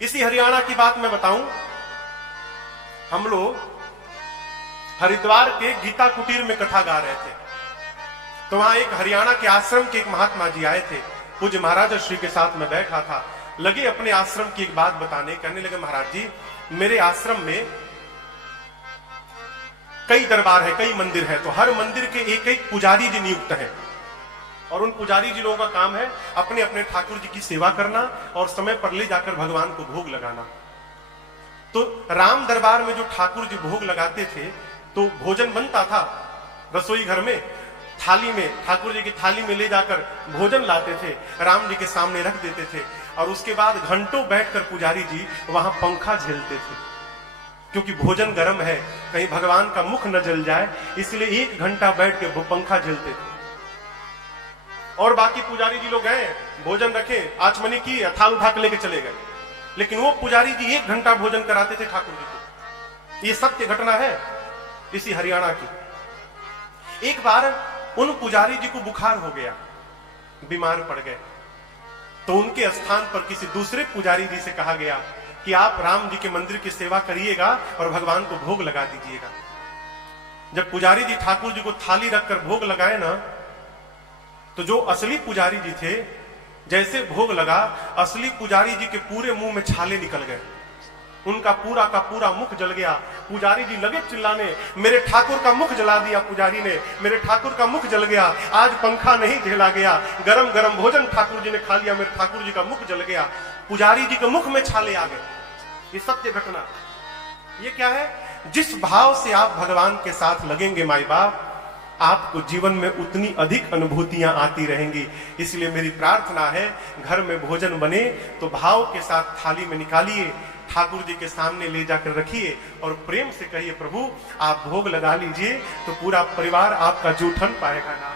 इसी हरियाणा की बात मैं बताऊं, हम लोग हरिद्वार के गीता कुटीर में कथा गा रहे थे, तो वहां एक हरियाणा के आश्रम के एक महात्मा जी आए थे। पूज्य महाराज श्री के साथ में बैठा था, लगे अपने आश्रम की एक बात बताने। कहने लगे, महाराज जी मेरे आश्रम में कई दरबार है, कई मंदिर है, तो हर मंदिर के एक एक पुजारी जी नियुक्त हैं, और उन पुजारी जी लोगों का काम है अपने अपने ठाकुर जी की सेवा करना और समय पर ले जाकर भगवान को भोग लगाना। तो राम दरबार में जो ठाकुर जी भोग लगाते थे, तो भोजन बनता था रसोई घर में, थाली में, ठाकुर जी की थाली में ले जाकर भोजन लाते थे, राम जी के सामने रख देते थे, और उसके बाद घंटों बैठकर पुजारी जी वहां पंखा झेलते थे, क्योंकि भोजन गर्म है, कहीं भगवान का मुख न जल जाए, इसलिए 1 घंटा बैठ के पंखा झेलते थे। और बाकी पुजारी जी लोग गए, भोजन रखे, आचमनी की, थाल उठा के लेके चले गए, लेकिन वो पुजारी जी 1 घंटा भोजन कराते थे ठाकुर जी को। ये सत्य घटना है इसी हरियाणा की। एक बार उन पुजारी जी को बुखार हो गया, बीमार पड़ गए, तो उनके स्थान पर किसी दूसरे पुजारी जी से कहा गया कि आप राम जी के मंदिर की सेवा करिएगा और भगवान को भोग लगा दीजिएगा। जब पुजारी जी ठाकुर जी को थाली रखकर भोग लगाए ना, तो जो असली पुजारी जी थे, जैसे भोग लगा, असली पुजारी जी के पूरे मुंह में छाले निकल गए, उनका पूरा का पूरा मुख जल गया। पुजारी जी लगे चिल्लाने, मेरे ठाकुर का मुख जला दिया पुजारी ने, मेरे ठाकुर का मुख जल गया, आज पंखा नहीं झेला गया, गरम गरम भोजन ठाकुर जी ने खा लिया, मेरे ठाकुर जी का मुख जल गया, पुजारी जी के मुख में छाले आ गए। ये सत्य घटना। ये क्या है? जिस भाव से आप भगवान के साथ लगेंगे माई बाप, आपको जीवन में उतनी अधिक अनुभूतियां आती रहेंगी। इसलिए मेरी प्रार्थना है, घर में भोजन बने तो भाव के साथ थाली में निकालिए, ठाकुर जी के सामने ले जाकर रखिए और प्रेम से कहिए, प्रभु आप भोग लगा लीजिए, तो पूरा परिवार आपका जूठन पाएगा ना।